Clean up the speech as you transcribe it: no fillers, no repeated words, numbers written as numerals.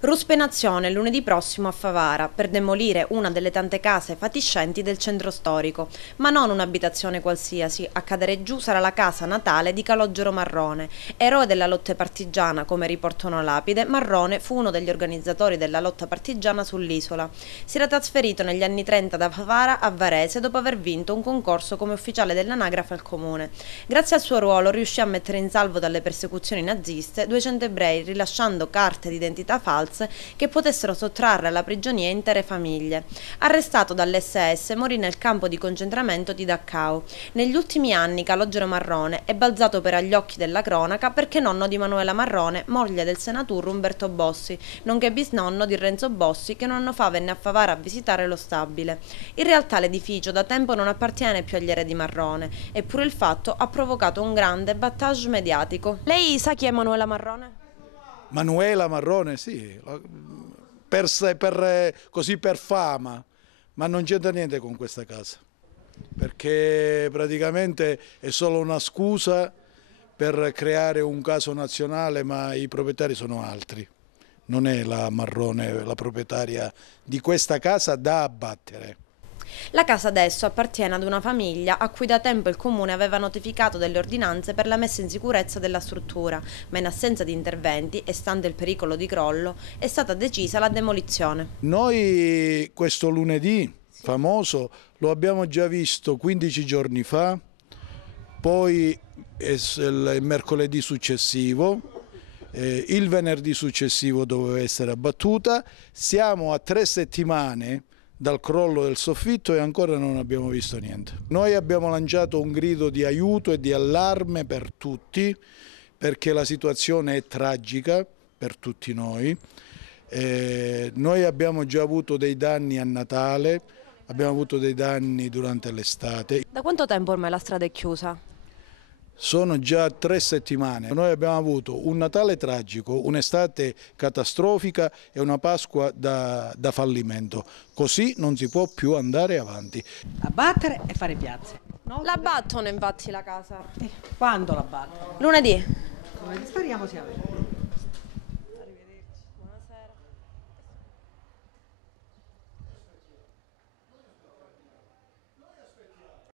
Ruspenazione lunedì prossimo a Favara per demolire una delle tante case fatiscenti del centro storico, ma non un'abitazione qualsiasi. A cadere giù sarà la casa natale di Calogero Marrone. Eroe della lotta partigiana, come riportano Lapide, Marrone fu uno degli organizzatori della lotta partigiana sull'isola. Si era trasferito negli anni 30 da Favara a Varese dopo aver vinto un concorso come ufficiale dell'anagrafe al comune. Grazie al suo ruolo riuscì a mettere in salvo dalle persecuzioni naziste 200 ebrei, rilasciando carte d'identità false che potessero sottrarre alla prigionia intere famiglie. Arrestato dall'SS, morì nel campo di concentramento di Dachau. Negli ultimi anni Calogero Marrone è balzato per agli occhi della cronaca perché nonno di Manuela Marrone, moglie del senatore Umberto Bossi, nonché bisnonno di Renzo Bossi, che un anno fa venne a Favara a visitare lo stabile. In realtà l'edificio da tempo non appartiene più agli eredi Marrone, eppure il fatto ha provocato un grande battage mediatico. Lei sa chi è Manuela Marrone? Manuela Marrone, sì, così per fama, ma non c'entra niente con questa casa, perché praticamente è solo una scusa per creare un caso nazionale, ma i proprietari sono altri. Non è la Marrone la proprietaria di questa casa da abbattere. La casa adesso appartiene ad una famiglia a cui da tempo il comune aveva notificato delle ordinanze per la messa in sicurezza della struttura, ma in assenza di interventi e stante il pericolo di crollo è stata decisa la demolizione. Noi questo lunedì famoso lo abbiamo già visto 15 giorni fa, poi il mercoledì successivo, il venerdì successivo doveva essere abbattuta, siamo a 3 settimane dal crollo del soffitto e ancora non abbiamo visto niente. Noi abbiamo lanciato un grido di aiuto e di allarme per tutti, perché la situazione è tragica per tutti noi. Noi abbiamo già avuto dei danni a Natale, abbiamo avuto dei danni durante l'estate. Da quanto tempo ormai la strada è chiusa? Sono già 3 settimane. Noi abbiamo avuto un Natale tragico, un'estate catastrofica e una Pasqua da fallimento. Così non si può più andare avanti. Abbattere e fare piazze. No? La battono infatti la casa. Quando la battono? Lunedì. Speriamo sia vero.